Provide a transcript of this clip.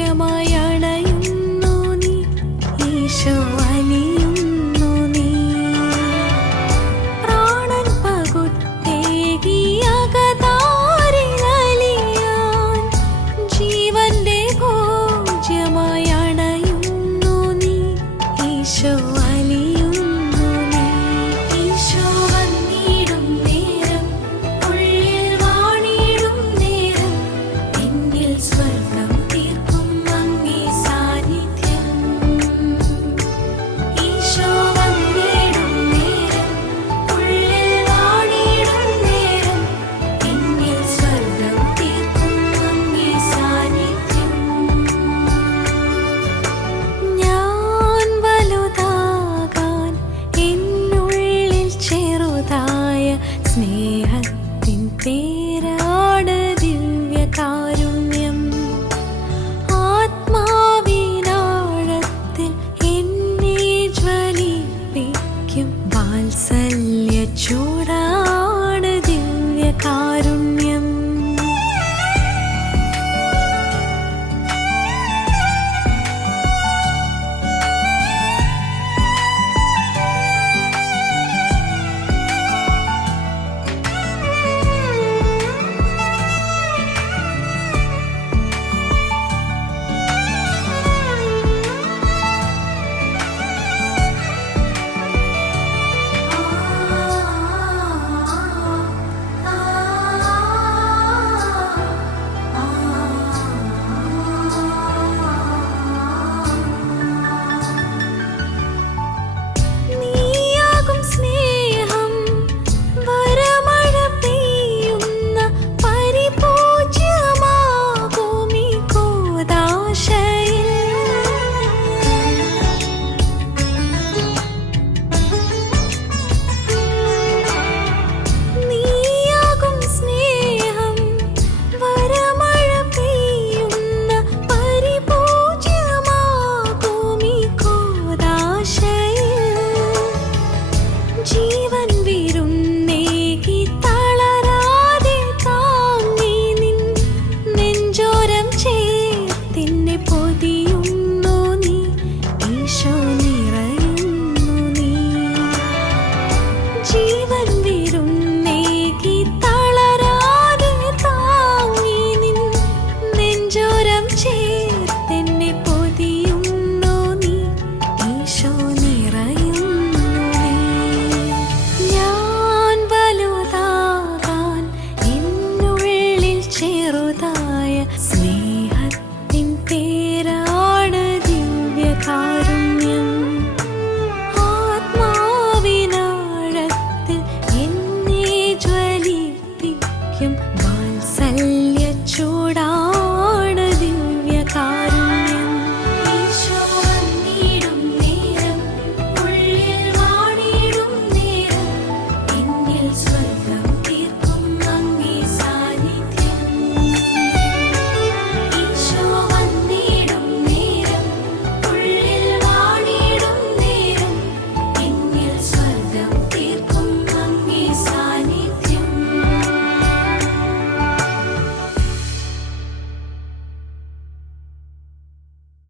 ആവശ്യമായി അണയുന്നു നീ ഈശോ സ്നേഹത്തിൻ പേരാട് ദിവ്യകാ